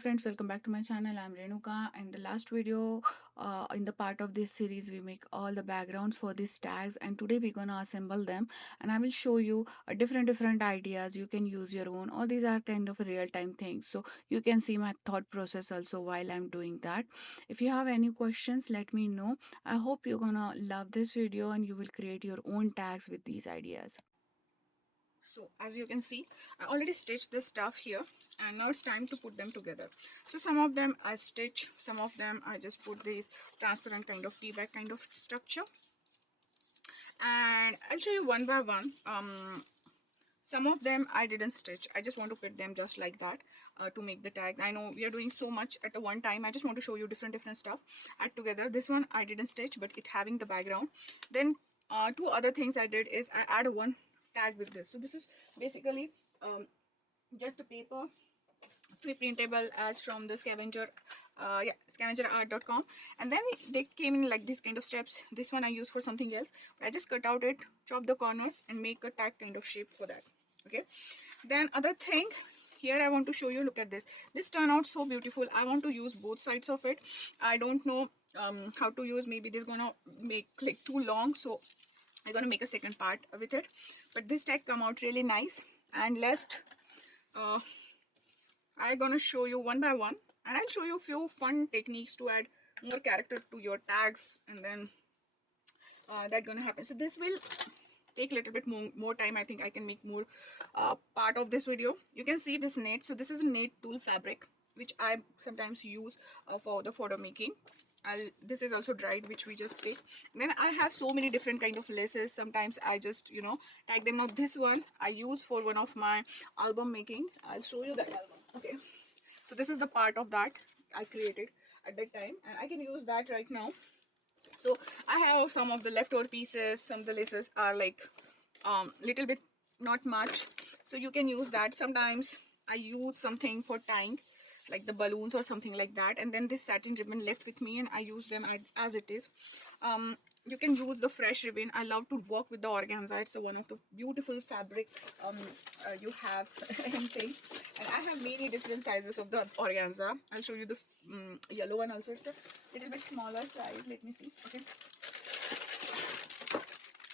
friends, welcome back to my channel. I'm Renuka. In the last video, in the part of this series, we make all the backgrounds for these tags, and today we're gonna assemble them. And I will show you different ideas. You can use your own. All these are kind of a real-time things, so you can see my thought process also while I'm doing that. If you have any questions, let me know. I hope you're gonna love this video and you will create your own tags with these ideas. So as you can see, I already stitched this stuff here, and now it's time to put them together. So some of them I stitch, some of them I just put these transparent kind of tea bag kind of structure, and I'll show you one by one. Some of them I didn't stitch. I just want to put them just like that to make the tags. I know we are doing so much at a one time. I just want to show you different stuff add together. This one I didn't stitch, but it having the background. Then two other things I did is I add one tag with this. So this is basically just a paper, free printable, as from the scavengerart.com, and then they came in like this kind of steps. This one I use for something else, but I just cut out it, chop the corners, and make a tag kind of shape for that. Okay, then other thing here I want to show you, look at this turned out so beautiful. I want to use both sides of it. I don't know how to use. Maybe this is gonna make like too long, so I'm gonna make a second part with it, but this tag come out really nice. And last I'm gonna show you one by one, and I'll show you a few fun techniques to add more character to your tags, and then that's gonna happen. So this will take a little bit more time. I think I can make more part of this video. You can see this net. So this is a net tulle fabric which I sometimes use for the photo making. This is also dried, which we just take. Then I have so many different kind of laces. Sometimes I just tag them. Now this one I use for one of my album making. I'll show you that album. Okay, so this is the part of that I created at that time, and I can use that right now. So I have some of the leftover pieces. Some of the laces are like little bit, not much, so you can use that. Sometimes I use something for tying, like the balloons or something like that, and then this satin ribbon left with me, and I use them as it is. You can use the fresh ribbon. I love to work with the organza. It's one of the beautiful fabric you have in things. And I have many different sizes of the organza. I'll show you the yellow one also. It's a little bit smaller size. Let me see.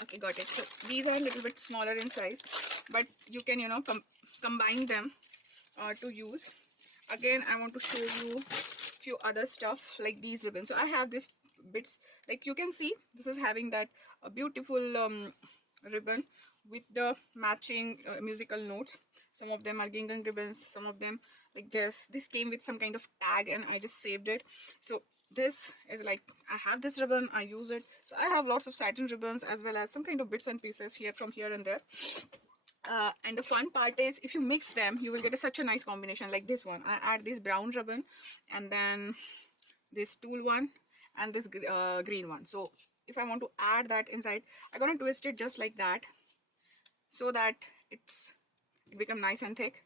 Okay, got it. So these are a little bit smaller in size, but you can combine them to use. Again, I want to show you few other stuff like these ribbons. So I have this bits, like you can see this is having that beautiful ribbon with the matching musical notes. Some of them are gingham ribbons, some of them like this came with some kind of tag, and I just saved it. So this is like, I have this ribbon, I use it. So I have lots of satin ribbons as well as some kind of bits and pieces here, from here and there. And the fun part is, if you mix them, you will get such a nice combination. Like this one, I add this brown ribbon, and then this tulle one, and this green one. So if I want to add that inside, I'm gonna twist it just like that, so that it become nice and thick,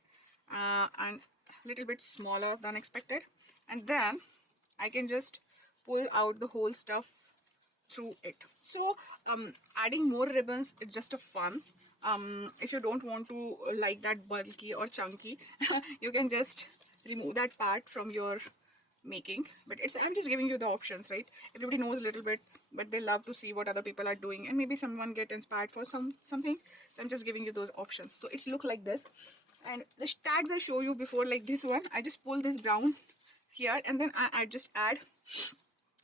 and a little bit smaller than expected. And then I can just pull out the whole stuff through it. So adding more ribbons is just a fun. If you don't want to like that bulky or chunky, you can just remove that part from your making. But I'm just giving you the options, right? Everybody knows a little bit, but they love to see what other people are doing, and maybe someone get inspired for something. So I'm just giving you those options. So it's look like this. And the tags I show you before, like this one, I just pull this brown here, and then I just add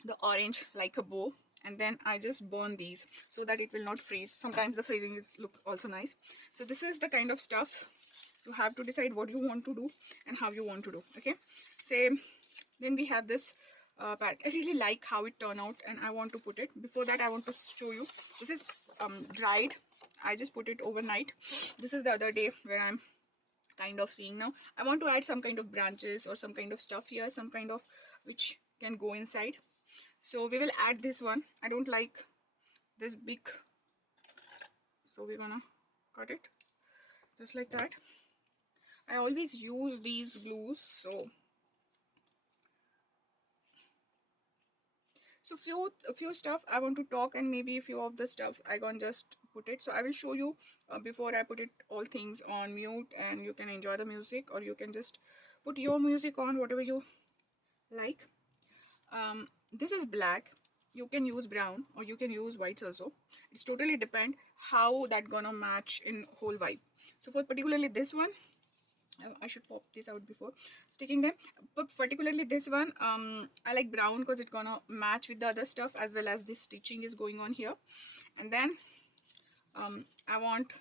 the orange like a bow, and then I just burn these so that it will not freeze. Sometimes the freezing is look also nice. So this is the kind of stuff you have to decide what you want to do and how you want to do. Okay, same. Then we have this pad. I really like how it turned out, and I want to put it. Before that, I want to show you, this is dried. I just put it overnight. This is the other day where I'm kind of seeing. Now I want to add some kind of branches or some kind of stuff here, some kind of which can go inside. So we will add this one. I don't like this big, so we're gonna cut it just like that. I always use these glues. So a few stuff I want to talk, and maybe a few of the stuff I gonna just put it. So I will show you before I put it all things on mute, and you can enjoy the music, or you can just put your music on, whatever you like. This is black. You can use brown or you can use whites also. It's totally depend how that gonna match in whole vibe. So for particularly this one, I should pop this out before sticking them, but particularly this one, I like brown because it's gonna match with the other stuff, as well as this stitching is going on here. And then I want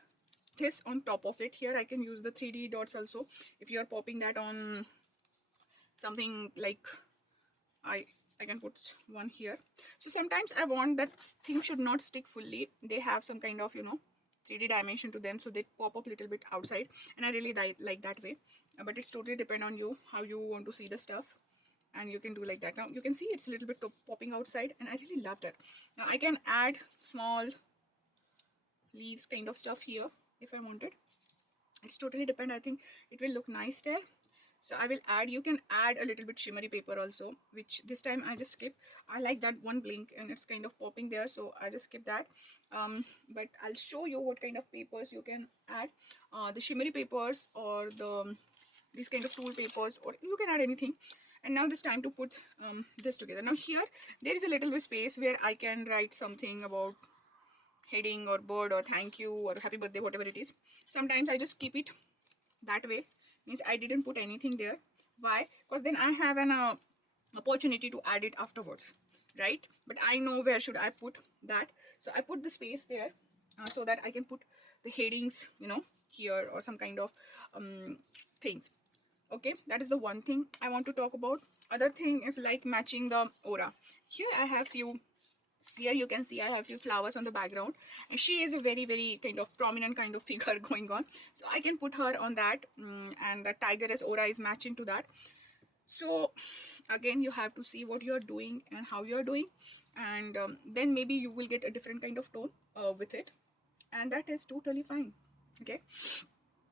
this on top of it. Here I can use the 3D dots also if you are popping that on something like I can put one here. So sometimes I want that thing should not stick fully. They have some kind of 3D dimension to them, so they pop up a little bit outside, and I really like that way. But it's totally depend on you how you want to see the stuff, and you can do like that. Now you can see it's a little bit popping outside, and I really love that. Now I can add small leaves kind of stuff here if I wanted. It's totally depend. I think it will look nice there. So I will add, you can add a little bit shimmery paper also, which this time I just skip. I like that one blink and it's kind of popping there, so I just skip that. But I'll show you what kind of papers you can add. The shimmery papers or these kind of tool papers, or you can add anything. And now it's time to put this together. Now here there is a little bit space where I can write something about heading or bird or thank you or happy birthday, whatever it is. Sometimes I just keep it that way, means I didn't put anything there. Why? Because then I have an opportunity to add it afterwards, right? But I know where should I put that, so I put the space there so that I can put the headings here, or some kind of things. Okay, that is the one thing I want to talk about. Other thing is like matching the aura. Here I have few, here you can see I have few flowers on the background, and she is a very kind of prominent kind of figure going on, so I can put her on that, and the tigeress aura is matching to that. So again, you have to see what you are doing and how you are doing, and then maybe you will get a different kind of tone with it, and that is totally fine. Okay,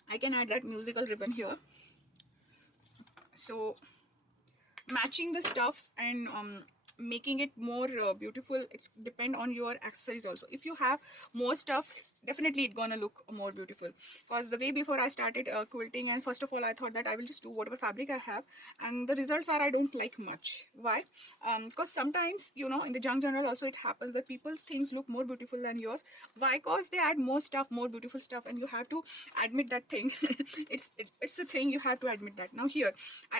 I can add that musical ribbon here. So matching the stuff and making it more beautiful, it's depend on your accessories also. If you have more stuff, definitely it's gonna look more beautiful. Because the way before I started quilting, and first of all I thought that I will just do whatever fabric I have, and the results are I don't like much. Why? Because sometimes in the junk journal also it happens that people's things look more beautiful than yours. Why? Because they add more stuff, more beautiful stuff, and you have to admit that thing. it's a thing, you have to admit that. Now here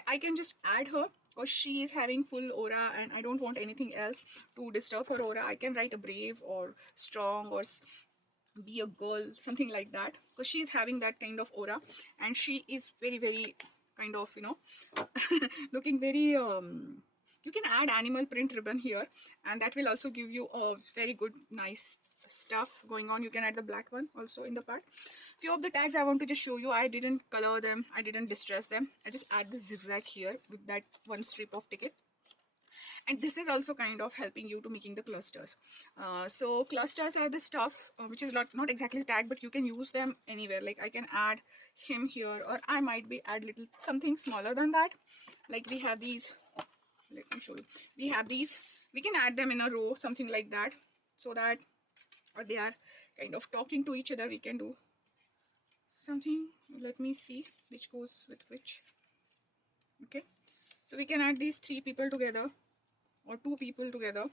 I can just add her because she is having full aura, and I don't want anything else to disturb her aura. I can write a brave or strong or be a girl, something like that, because she is having that kind of aura, and she is very kind of looking very you can add animal print ribbon here, and that will also give you a very good nice stuff going on. You can add the black one also in the part. Few of the tags I want to just show you, I didn't color them, I didn't distress them, I just add the zigzag here with that one strip of ticket. And this is also kind of helping you to making the clusters. So clusters are the stuff which is not exactly tag, but you can use them anywhere. Like I can add him here, or I might be add little something smaller than that. Like we have these, let me show you, we have these, we can add them in a row, something like that, so that or they are kind of talking to each other. We can do something, let me see which goes with which. Okay, so we can add these 3 people together or 2 people together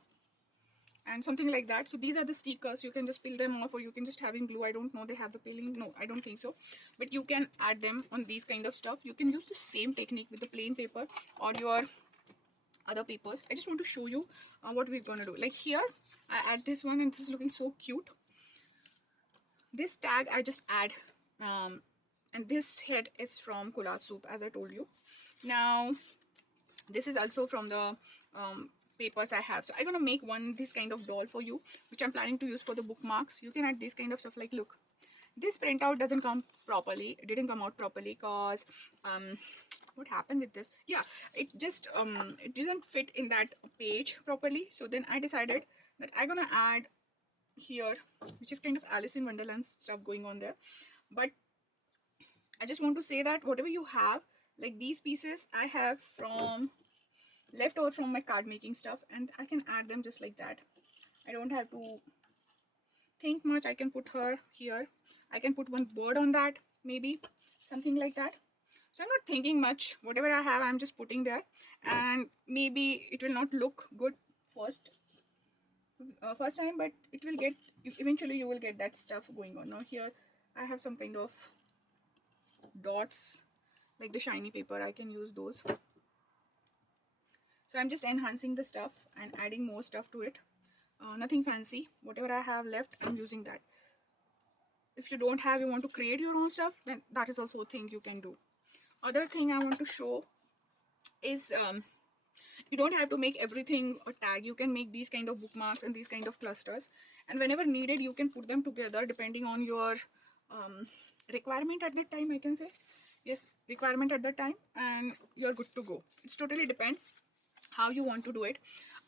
and something like that. So these are the stickers, you can just peel them off, or you can just having glue. I don't know they have the peeling, no I don't think so, but you can add them on these kind of stuff. You can use the same technique with the plain paper or your other papers. I just want to show you what we're gonna do. Like here I add this one, and this is looking so cute. This tag I just add, and this head is from Collage Soup, as I told you. Now this is also from the papers I have. So I'm gonna make one this kind of doll for you, which I'm planning to use for the bookmarks. You can add this kind of stuff. Like look, this printout doesn't come properly, it didn't come out properly because what happened with this, yeah, it just it doesn't fit in that page properly. So then I decided that I'm gonna add here, which is kind of Alice in Wonderland stuff going on there. But I just want to say that whatever you have, like these pieces I have from leftover from my card making stuff, and I can add them just like that. I don't have to think much. I can put her here, I can put one bird on that, maybe something like that. So I'm not thinking much. Whatever I have, I'm just putting there, and maybe it will not look good first time, but it will get, eventually you will get that stuff going on. Now here I have some kind of dots like the shiny paper. I can use those. So I'm just enhancing the stuff and adding more stuff to it. Nothing fancy. Whatever I have left, I'm using that. If you don't have, you want to create your own stuff, then that is also a thing you can do. Other thing I want to show is you don't have to make everything a tag. You can make these kind of bookmarks and these kind of clusters, and whenever needed you can put them together depending on your requirement at that time. I can say yes, requirement at that time, and you're good to go. It's totally depend how you want to do it.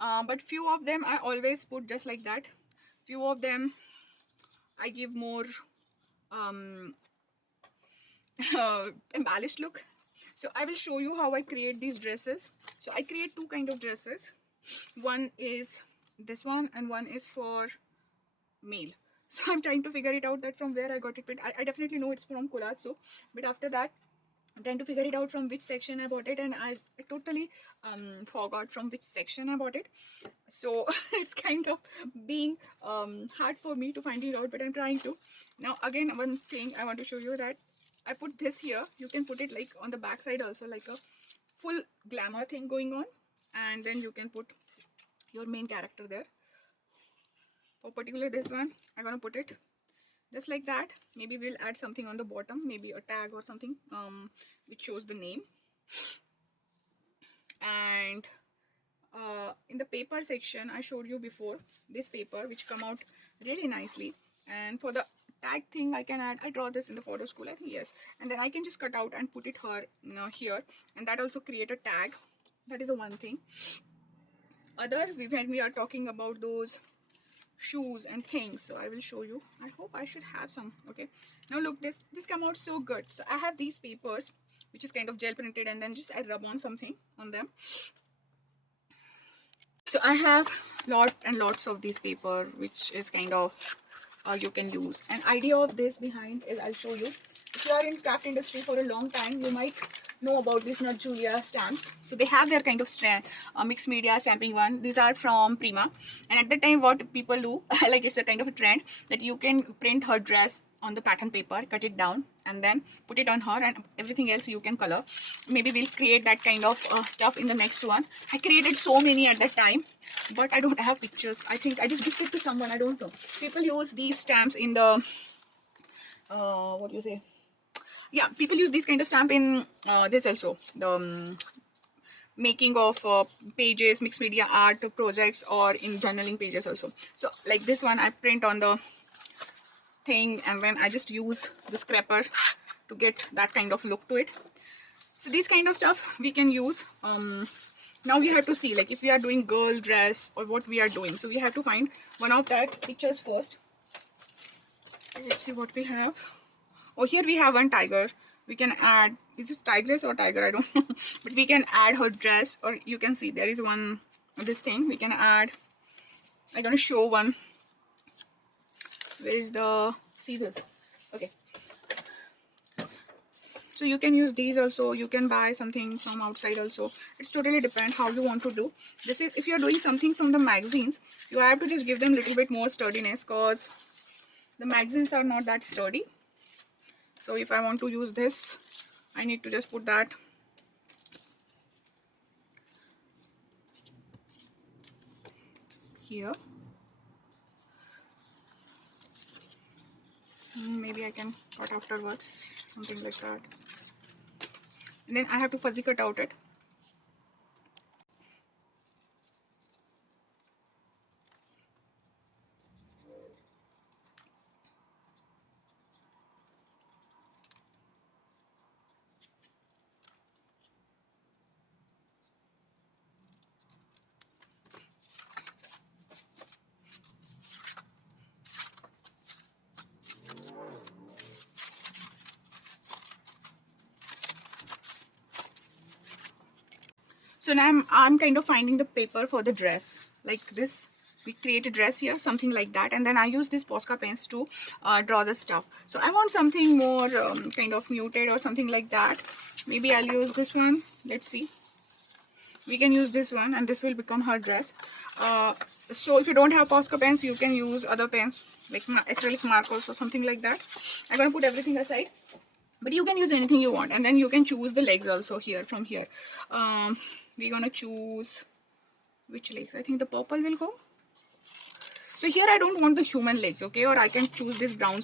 But few of them I always put just like that. Few of them I give more embellished look. So I will show you how I create these dresses. So I create two kind of dresses. One is this one and one is for male. So I'm trying to figure it out that from where I got it. But I definitely know it's from Collage. So, but after that I'm trying to figure it out from which section I bought it, and I totally forgot from which section I bought it. So it's kind of being hard for me to find it out, but I'm trying to. Now again, one thing I want to show you that I put this here. You can put it like on the back side also, like a full glamour thing going on, and then you can put your main character there. For particularly this one, I'm gonna put it just like that. Maybe we'll add something on the bottom, maybe a tag or something which shows the name. And in the paper section I showed you before, this paper which come out really nicely. And for the tag thing I can add, I draw this in the photo school, I think, yes, and then I can just cut out and put it here, and that also create a tag. That is the one thing. Other, when we are talking about those shoes and things, so I will show you. I hope I should have some. Okay, now look, this come out so good. So I have these papers which is kind of gel printed, and then just I rub on something on them. So I have lots of these paper which is kind of you can use. An idea of this behind is, I'll show you. If you are in craft industry for a long time, you might know about these Nat Julia stamps. So they have their kind of mixed media stamping one. These are from Prima, and at that time what people do, like it's a kind of a trend that you can print her dress on the pattern paper, cut it down, and then put it on her, and everything else you can color. Maybe we'll create that kind of stuff in the next one. I created so many at that time, but I don't have pictures. I think I just gifted to someone, I don't know. People use these stamps in the what do you say, yeah, people use this kind of stamp in this also, the making of pages, mixed media art projects, or in journaling pages also. So like this one I print on the thing, and then I just use the scraper to get that kind of look to it. So these kind of stuff we can use. Now we have to see, like if we are doing girl dress or what we are doing, so we have to find one of that pictures first. Let's see what we have. Oh, here we have one tiger. We can add, is this tigress or tiger, I don't know. But we can add her dress, or you can see there is one, this thing we can add. I'm gonna show one. Where is the scissors? Okay, so you can use these also. You can buy something from outside also. It's totally depend how you want to do. This is, if you're doing something from the magazines, you have to just give them a little bit more sturdiness, because the magazines are not that sturdy. So if I want to use this, I need to just put that here. Maybe I can cut afterwards, something like that. And then I have to fuzzy cut out it. So now I'm kind of finding the paper for the dress, like this. we create a dress here, something like that. And then I use this Posca pens to draw the stuff. So I want something more kind of muted or something like that. Maybe I'll use this one. Let's see. We can use this one and this will become her dress. So if you don't have Posca pens, you can use other pens like acrylic markers or something like that. I'm gonna put everything aside, but you can use anything you want. And then you can choose the legs also here, from here. We're gonna choose which legs. I think the purple will go. So here I don't want the human legs, okay? Or I can choose this brown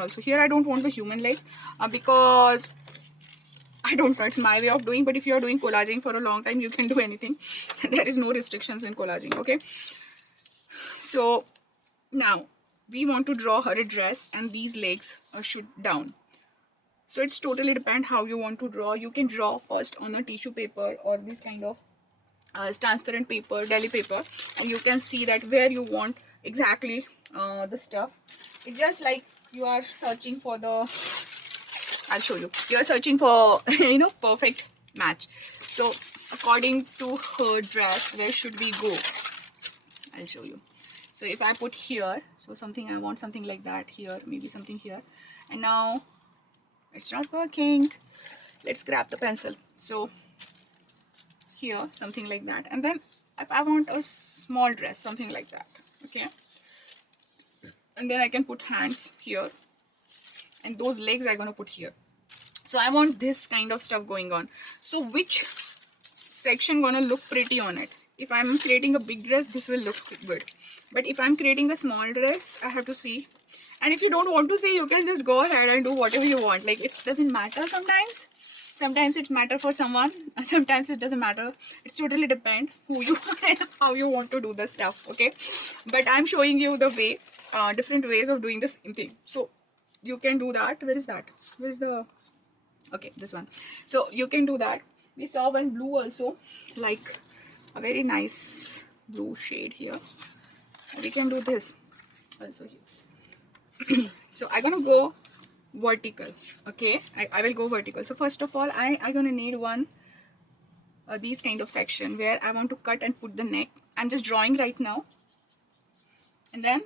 also. Here I don't want the human legs because I don't know, it's my way of doing. But if you are doing collaging for a long time, you can do anything. There is no restrictions in collaging, okay? So now we want to draw her a dress and these legs should down. So it's totally depend how you want to draw. You can draw first on a tissue paper or this kind of transparent paper, deli paper, and you can see that where you want exactly the stuff. It's just like you are searching for the, I'll show you, you are searching for you know, perfect match. So according to her dress, where should we go? I'll show you. So if I put here, so something, I want something like that here, maybe something here, and now it's not working. Let's grab the pencil. So here, something like that. And then if I want a small dress, something like that, okay? And then I can put hands here, and those legs I'm gonna put here. So I want this kind of stuff going on. So which section gonna look pretty on it? If I'm creating a big dress, this will look good. But if I'm creating a small dress, I have to see. And if you don't want to see, you can just go ahead and do whatever you want. Like, it doesn't matter sometimes. Sometimes it matters for someone. Sometimes it doesn't matter. It's totally depend who you are and how you want to do the stuff, okay? But I'm showing you the way, different ways of doing the same thing. So you can do that. Where is that? Where is the... Okay, this one. So you can do that. We saw one blue also, like a very nice blue shade here. And we can do this also here. So I'm gonna go vertical, okay? I will go vertical. So first of all, I'm gonna need one these kind of section where I want to cut and put the neck. I'm just drawing right now, and then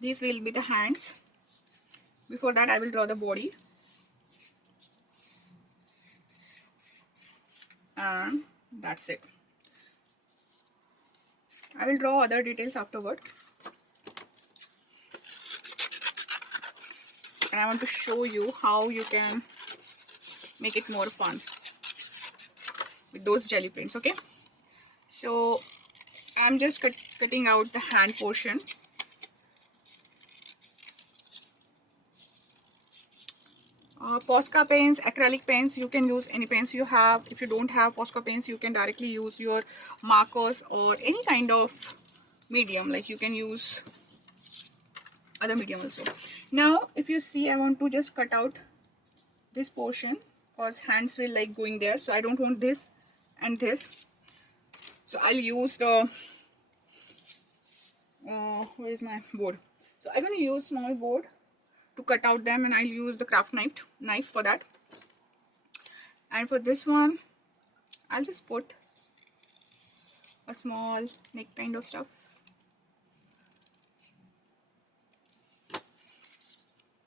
these will be the hands. Before that, I will draw the body, and that's it. I will draw other details afterward. And I want to show you how you can make it more fun with those jelly prints, okay? So I'm just cutting out the hand portion. Posca pens, acrylic pens, you can use any pens you have. If you don't have Posca pens, you can directly use your markers or any kind of medium. Like, you can use other medium also. Now if you see, I want to just cut out this portion because hands will like going there, so I don't want this and this. So I'll use the where is my board? So I'm going to use small board to cut out them, and I'll use the craft knife for that. And for this one, I'll just put a small neck kind of stuff.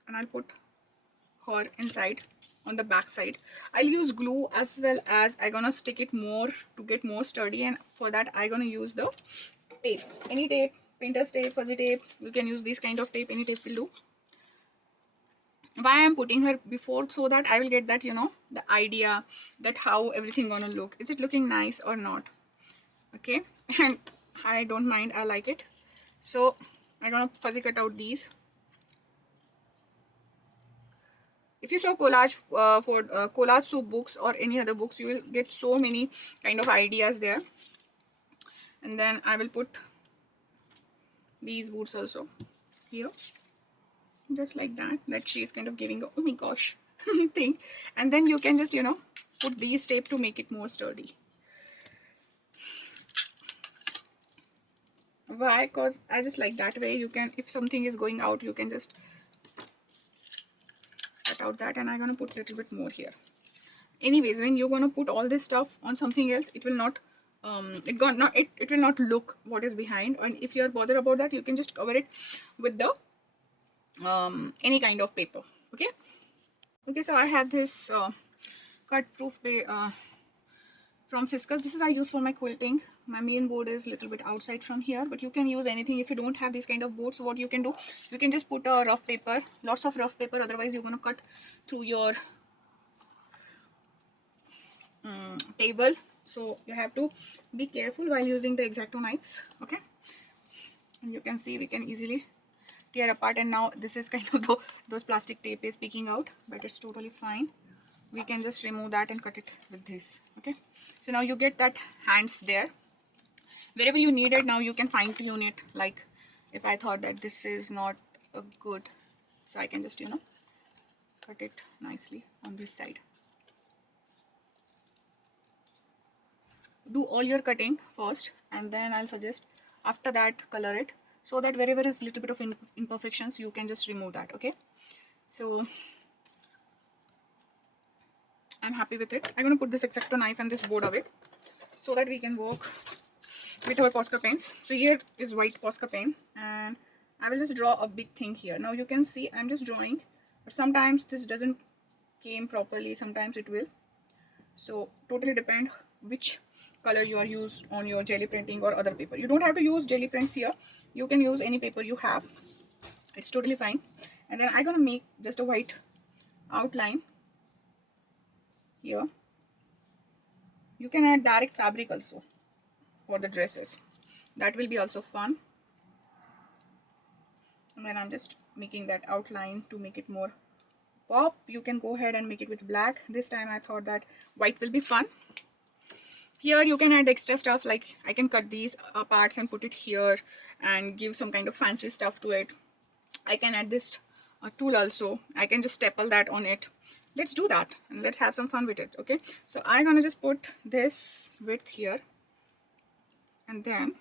And I'll put her inside on the back side. I'll use glue as well as I'm gonna stick it more to get more sturdy, and for that I'm gonna use the tape. Any tape, painter's tape, fuzzy tape, you can use this kind of tape, any tape will do. Why I'm putting her before? So that I will get that, you know, the idea that how everything gonna look. Is it looking nice or not? Okay, and I don't mind, I like it. So I'm gonna fuzzy cut out these. If you saw collage for collage soup books or any other books, you will get so many kind of ideas there. And then I will put these boots also here, just like that she is kind of giving a, oh my gosh thing. And then you can just, you know, put these tape to make it more sturdy. Why? Because I just like that way. You can, if something is going out, you can just cut out that, and I'm gonna put a little bit more here. Anyways, when you're gonna put all this stuff on something else, it will not it will not look what is behind. And if you are bothered about that, you can just cover it with the any kind of paper. Okay, so I have this cut proof from Fiskars. This is I use for my quilting. My main board is a little bit outside from here, but you can use anything. If you don't have these kind of boards, what you can do, you can just put a rough paper, lots of rough paper, otherwise you're going to cut through your table. So you have to be careful while using the X-Acto knives. Okay, and you can see we can easily tear apart. And now this is kind of those plastic tape is peeking out, but it's totally fine. We can just remove that and cut it with this. Okay, so now you get that hands there. Wherever you need it, now you can fine tune it. Like if I thought that this is not a good, so I can just cut it nicely on this side. Do all your cutting first, and then I'll suggest after that color it, so that wherever is little bit of imperfections, you can just remove that. Okay, so I'm happy with it. I'm going to put this X-Acto knife and this board away so that we can work with our Posca pens. So here is white Posca pen, and I will just draw a big thing here. Now you can see I'm just drawing, but sometimes this doesn't came properly, sometimes it will. So totally depend which color you are used on your jelly printing or other paper. You don't have to use jelly prints here. You can use any paper you have. It's totally fine. And then I'm gonna make just a white outline here. You can add direct fabric also for the dresses. That will be also fun. And then I'm just making that outline to make it more pop. You can go ahead and make it with black. This time I thought that white will be fun. Here you can add extra stuff, like I can cut these parts and put it here and give some kind of fancy stuff to it. I can add this tool also. I can just staple that on it. Let's do that and let's have some fun with it. Okay, so I'm gonna just put this width here, and then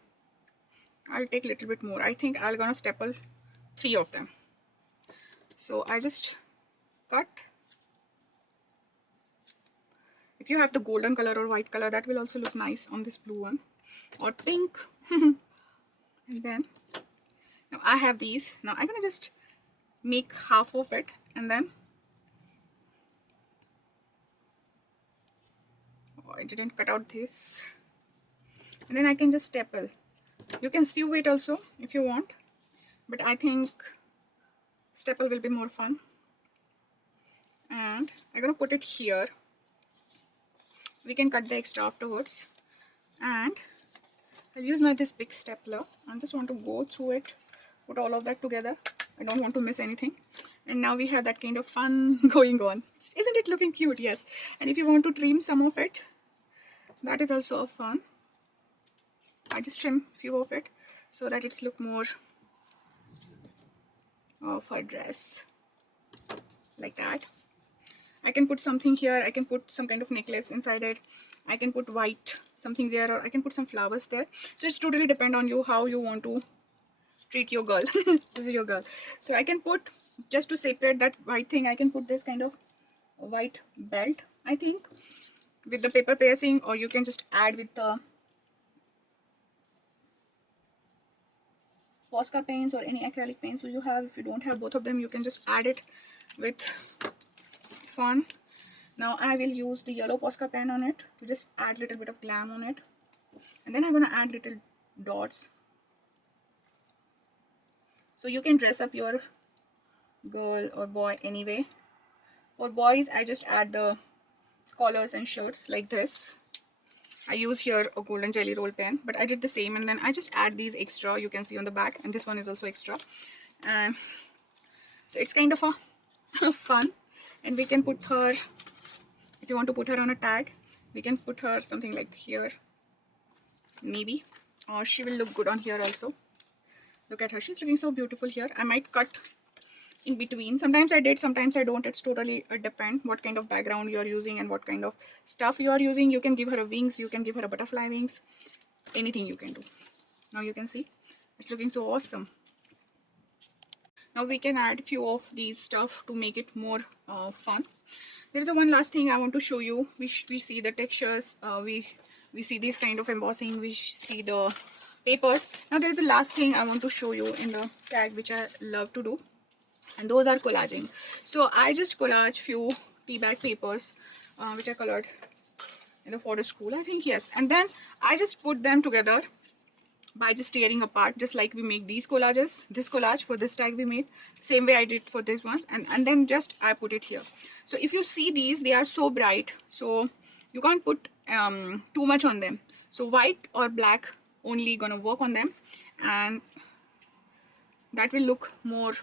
I'll take a little bit more. I think I'm gonna staple 3 of them. So I just cut. If you have the golden color or white color, that will also look nice on this blue one or pink. And then now I have these. Now I'm gonna just make half of it, and then I didn't cut out this, and then I can just staple. You can sew it also if you want, but I think staple will be more fun. And I'm gonna put it here. We can cut the extra afterwards, and I'll use this big stapler. I just want to go through it, put all of that together. I don't want to miss anything. And now we have that kind of fun going on. Isn't it looking cute? Yes. And if you want to trim some of it, that is also fun. I just trim few of it so that it's look more of a dress, like that. I can put something here. I can put some kind of necklace inside it. I can put white something there, or I can put some flowers there. So it's totally depend on you how you want to treat your girl. This is your girl. So I can put, just to separate that white thing, I can put this kind of white belt, I think, with the paper piercing, or you can just add with the Posca paints or any acrylic paints you have. If you don't have both of them, you can just add it with fun. Now I will use the yellow Posca pen on it to just add little bit of glam on it, and then I'm gonna add little dots. So you can dress up your girl or boy anyway. For boys, I just add the collars and shirts like this. I use here a golden jelly roll pen, but I did the same, and then I just add these extra. You can see on the back, and this one is also extra. And so it's kind of a fun. And we can put her, if you want to put her on a tag, we can put her something like here, maybe, or she will look good on here also. Look at her, she's looking so beautiful here. I might cut in between. Sometimes I did, sometimes I don't. It's totally depend what kind of background you are using and what kind of stuff you are using. You can give her a wings, you can give her a butterfly wings, anything you can do. Now you can see it's looking so awesome. Now we can add few of these stuff to make it more fun. There is one last thing I want to show you. We see the textures. We we see this kind of embossing, we see the papers. Now there is the last thing I want to show you in the tag, which I love to do, and those are collaging. So I just collage few tea bag papers which I colored in the photo school, I think, yes, and then I just put them together by just tearing apart, just like we make these collages. This collage for this tag we made, same way I did for this one, and then just I put it here. So if you see these, they are so bright, so you can't put too much on them. So white or black only gonna work on them, and that will look more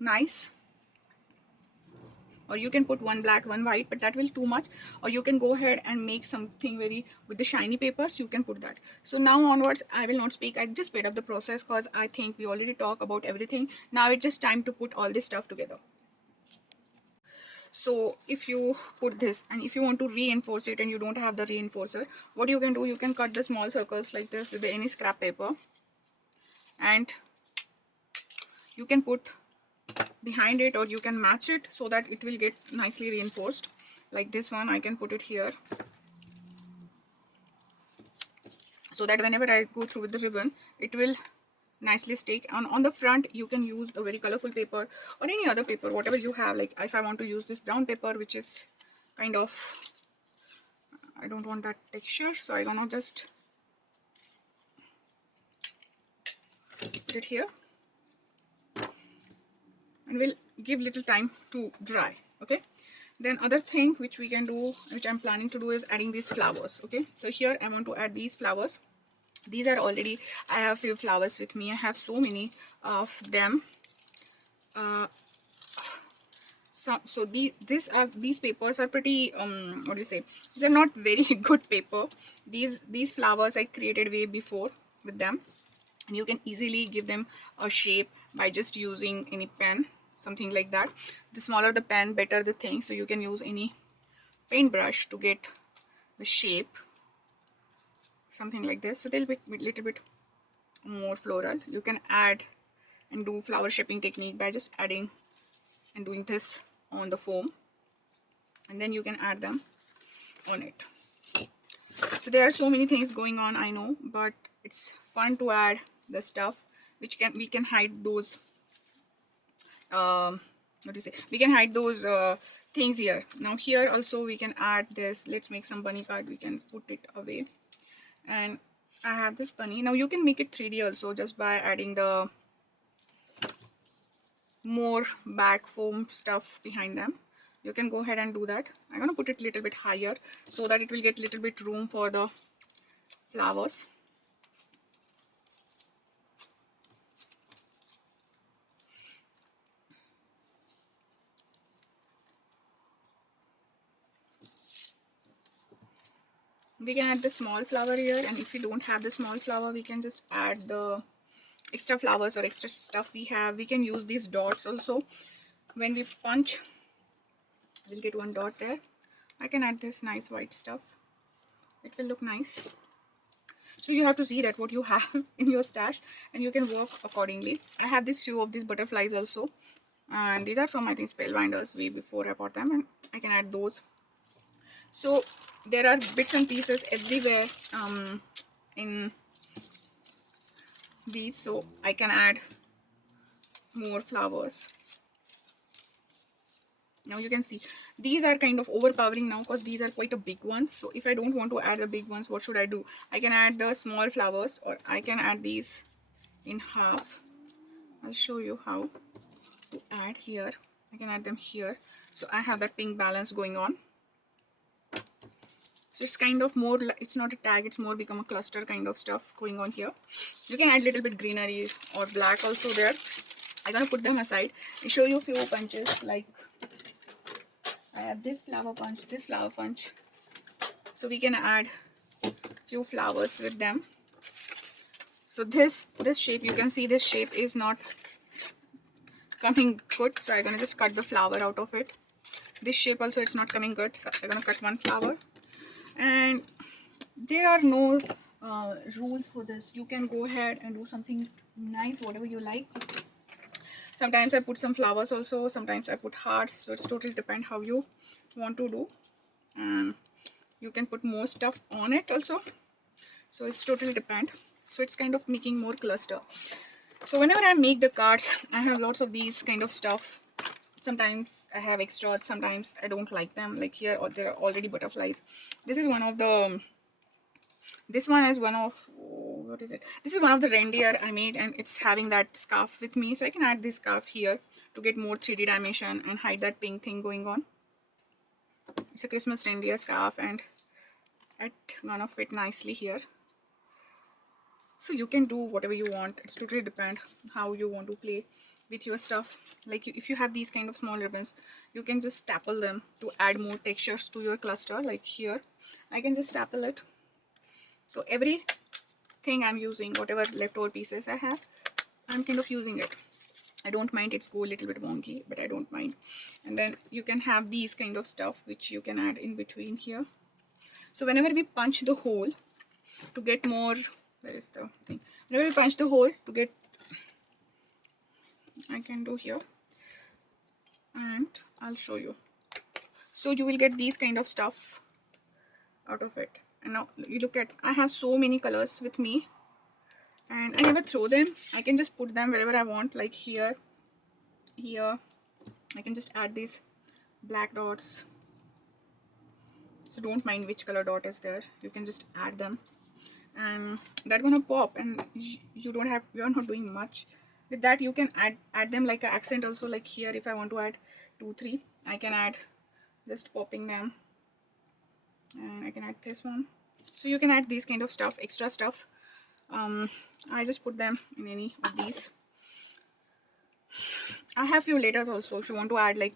nice. Or you can put one black, one white, but that will too much. Or you can go ahead and make something very with the shiny papers, you can put that. So now onwards I will not speak, I just speed up the process because I think we already talk about everything. Now it's just time to put all this stuff together. So if you put this, and if you want to reinforce it and you don't have the reinforcer, what you can do, you can cut the small circles like this with any scrap paper, and you can put behind it, or you can match it so that it will get nicely reinforced. Like this one, I can put it here, so that whenever I go through with the ribbon, it will nicely stick. And on the front, you can use a very colorful paper or any other paper, whatever you have. Like if I want to use this brown paper, which is kind of, I don't want that texture, so I'm gonna just put it here, and we'll give little time to dry. Okay, then other thing which we can do, which I'm planning to do, is adding these flowers. Okay, so here I want to add these flowers. These are already, I have few flowers with me, I have so many of them. So these papers are pretty what do you say, they're not very good paper. These flowers I created way before with them, and you can easily give them a shape by just using any pen, something like that. The smaller the pen, better the thing. So you can use any paintbrush to get the shape, something like this. So they'll be a little bit more floral. You can add and do flower shaping technique by just adding and doing this on the foam, and then you can add them on it. So there are so many things going on, I know, but it's fun to add the stuff which we can hide those what do you say, we can hide those things here. Now here also we can add this. Let's make some bunny card, we can put it away, and I have this bunny. Now you can make it 3D also just by adding the more back foam stuff behind them. You can go ahead and do that. I'm gonna put it a little bit higher so that it will get a little bit room for the flowers. We can add the small flower here, and if you don't have the small flower, we can just add the extra flowers or extra stuff we have. We can use these dots also. When we punch, we'll get one dot there. I can add this nice white stuff, it will look nice. So you have to see that what you have in your stash, and you can work accordingly. I have this few of these butterflies also, and these are from, I think, Spellbinders way before I bought them, and I can add those. So there are bits and pieces everywhere in these, so I can add more flowers. Now you can see these are kind of overpowering now because these are quite a big ones. So if I don't want to add the big ones, what should I do? I can add the small flowers, or I can add these in half. I'll show you how to add here. I can add them here, so I have that pink balance going on. So it's kind of more, it's not a tag, it's more become a cluster kind of stuff going on here. You can add a little bit greenery or black also there. I'm gonna put them aside and show you a few punches. Like I have this flower punch, this flower punch, so we can add few flowers with them. So this shape, you can see this shape is not coming good, so I'm gonna just cut the flower out of it. This shape also, it's not coming good, so I'm gonna cut one flower. And there are no rules for this. You can go ahead and do something nice, whatever you like. Sometimes I put some flowers also, sometimes I put hearts, so it's totally depend how you want to do. And you can put more stuff on it also. So it's totally depend. So it's kind of making more cluster. So whenever I make the cards, I have lots of these kind of stuff. Sometimes I have extras, sometimes I don't like them, like here, or there are already butterflies. This is one of the, this one is one of, what is it, this is one of the reindeer I made, and it's having that scarf with me, so I can add this scarf here to get more 3D dimension and hide that pink thing going on. It's a Christmas reindeer scarf, and add one of it nicely here. So you can do whatever you want. It's totally depend how you want to play with your stuff. Like if you have these kind of small ribbons, you can just staple them to add more textures to your cluster. Like here, I can just staple it. So everything I'm using, whatever leftover pieces I have, I'm kind of using it. I don't mind it's go a little bit wonky, but I don't mind. And then you can have these kind of stuff which you can add in between here. So whenever we punch the hole to get more, where is the thing? Whenever we punch the hole to get, I can do here, and I'll show you. So you will get these kind of stuff out of it. And now you look at, I have so many colors with me, and I never throw them. I can just put them wherever I want, like here, here. I can just add these black dots. So don't mind which color dot is there. You can just add them, and that's gonna pop. And you're not doing much with that. You can add them like an accent also. Like here, if I want to add 2, 3, I can add just popping them, and I can add this one. So you can add these kind of stuff, extra stuff. I just put them in any of these. I have few letters also if you want to add, like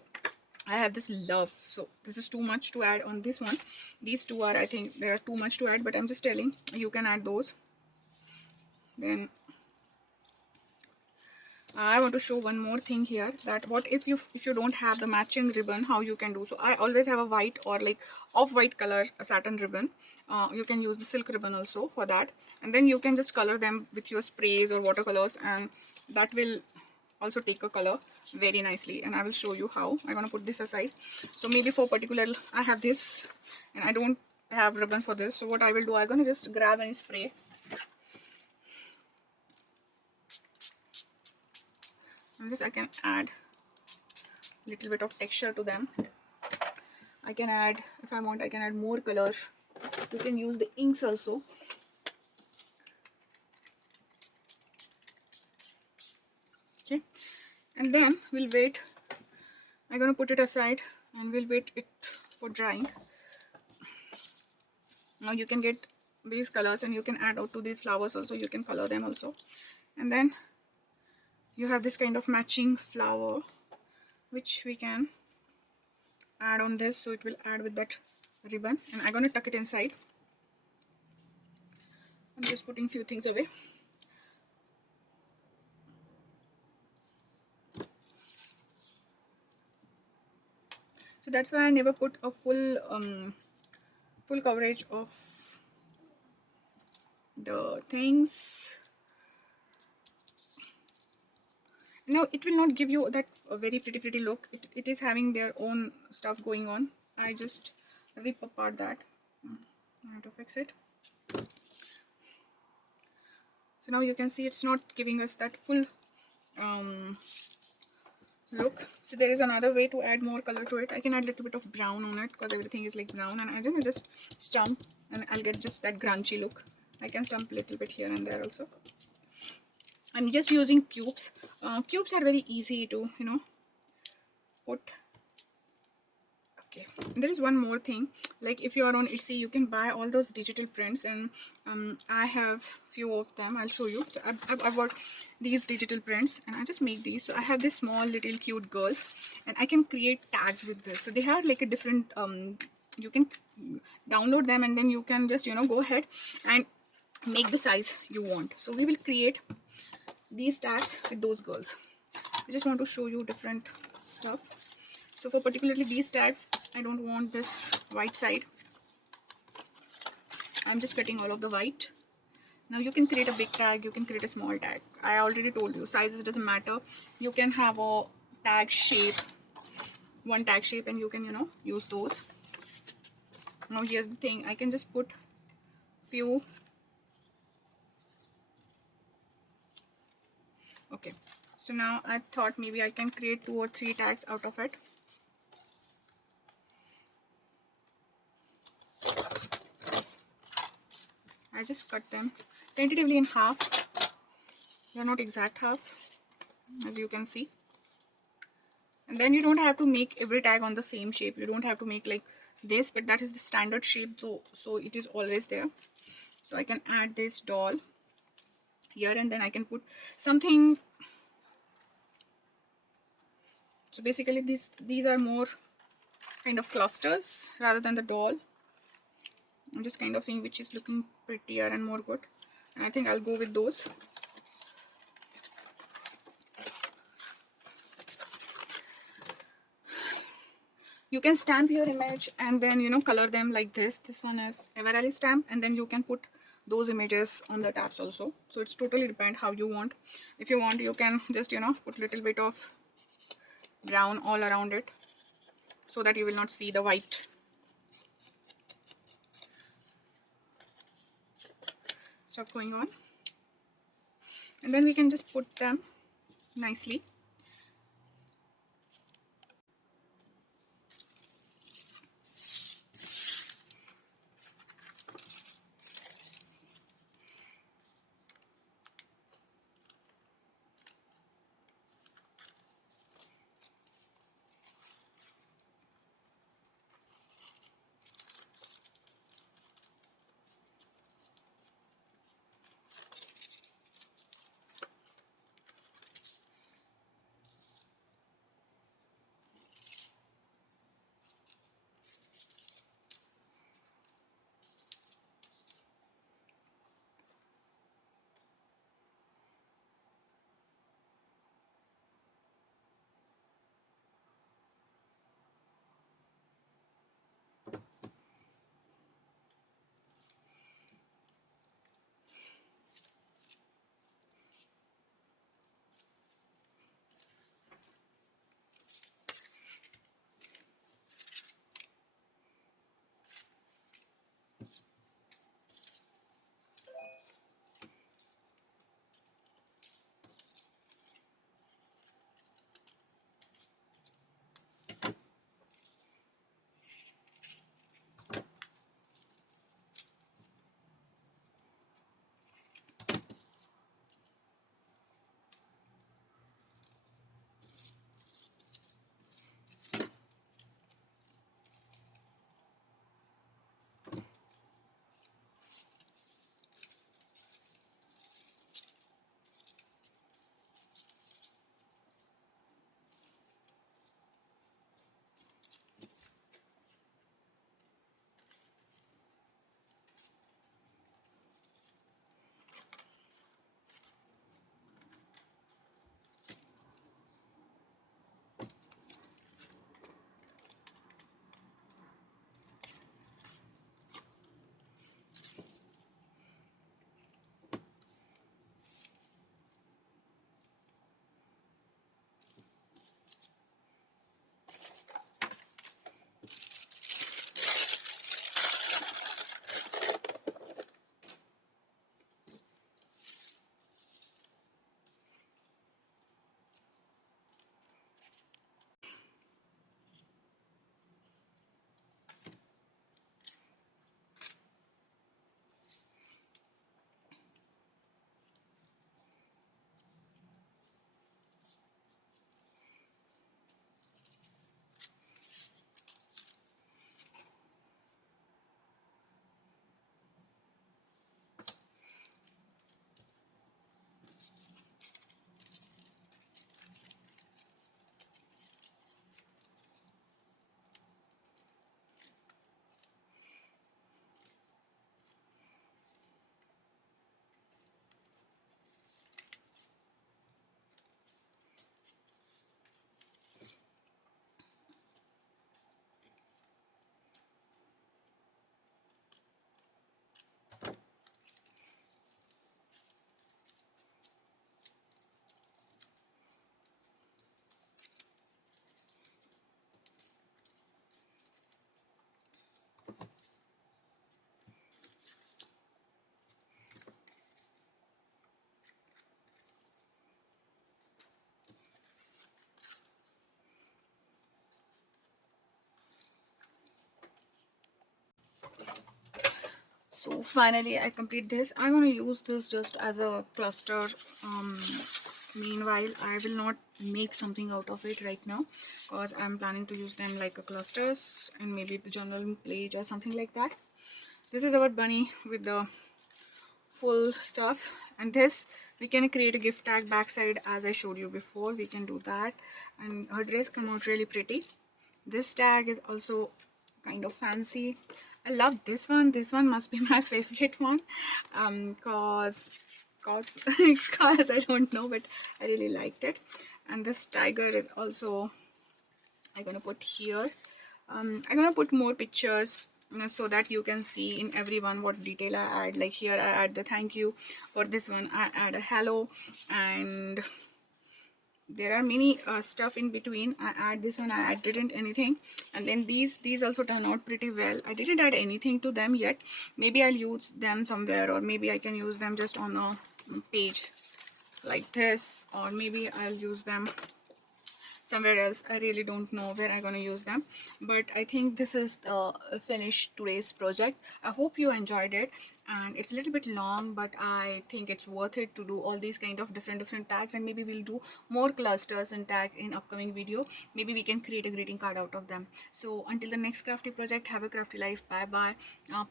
I have this love, so this is too much to add on this one. These two are, I think they are too much to add, but I'm just telling you can add those. Then I want to show one more thing here, that what if you don't have the matching ribbon, how you can do. So I always have a white or like off-white color satin ribbon. You can use the silk ribbon also for that, and then you can just color them with your sprays or watercolors, and that will also take a color very nicely. And I will show you how. I'm gonna put this aside. So maybe for particular, I have this and I don't have ribbon for this, so what I will do, I'm gonna just grab any spray. And just I can add a little bit of texture to them. I can add, if I want, I can add more color. You can use the inks also. Okay, and then we'll wait. I'm gonna put it aside and we'll wait it for drying. Now you can get these colors and you can add out to these flowers also. You can color them also, and then you have this kind of matching flower which we can add on this, so it will add with that ribbon. And I'm gonna tuck it inside. I'm just putting few things away. So that's why I never put a full coverage of the things. Now it will not give you that very pretty look. It is having their own stuff going on. I just rip apart that. I have to fix it. So now you can see it's not giving us that full look. So there is another way to add more color to it. I can add a little bit of brown on it because everything is like brown, and I don't know, just stump and I'll get just that grungy look. I can stump a little bit here and there also. I'm just using cubes. Cubes are very easy to, put. Okay, there is one more thing. Like if you are on Etsy, you can buy all those digital prints, and I have few of them. I'll show you. So I've got these digital prints, and I just make these. So I have this small little cute girls, and I can create tags with this. So they have like a different. You can download them, and then you can just go ahead and make the size you want. So we will create these tags with those girls. I just want to show you different stuff. So for particularly these tags, I don't want this white side. I'm just cutting all of the white. Now you can create a big tag, you can create a small tag. I already told you, sizes doesn't matter. You can have a tag shape, one tag shape, and you can use those. Now here's the thing, I can just put few. Okay, so now I thought maybe I can create 2 or 3 tags out of it. I just cut them tentatively in half. They're not exact half, as you can see. And then you don't have to make every tag on the same shape. You don't have to make like this, but that is the standard shape, so it is always there. So I can add this doll here, and then I can put something. So basically these are more kind of clusters rather than the doll. I'm just kind of seeing which is looking prettier and more good, and I think I'll go with those. You can stamp your image and then, you know, color them like this. This one is Everally stamp, and then you can put those images on the tabs also. So it's totally depend how you want. If you want, you can just, you know, put little bit of brown all around it so that you will not see the white. Stuff going on, and then we can just put them nicely. finally I complete this. I'm gonna use this just as a cluster. Meanwhile, I will not make something out of it right now because I'm planning to use them like a clusters and maybe the journal page or something like that. This is our bunny with the full stuff, and this we can create a gift tag backside as I showed you before. We can do that, and her dress come out really pretty. This tag is also kind of fancy. I love this one. This one must be my favorite one, cause cause I don't know, but I really liked it. And this tiger is also I'm gonna put here. I'm gonna put more pictures, so that you can see in everyone what detail I add. Like here I add the thank you. For this one I add a hello, and there are many stuff in between. I add this one, I didn't anything. And then these also turn out pretty well. I didn't add anything to them yet. Maybe I'll use them somewhere, or maybe I can use them just on a page like this, or maybe I'll use them somewhere else. I really don't know where I'm gonna use them, but I think this is finished today's project. I hope you enjoyed it, and it's a little bit long, but I think it's worth it to do all these kind of different tags, and maybe we'll do more clusters and tag in upcoming video. Maybe we can create a greeting card out of them. So until the next crafty project, have a crafty life. Bye bye.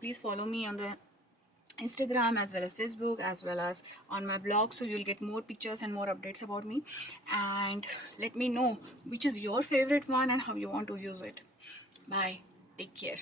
Please follow me on the Instagram as well as Facebook as well as on my blog, so you'll get more pictures and more updates about me. And let me know which is your favorite one and how you want to use it. Bye, take care.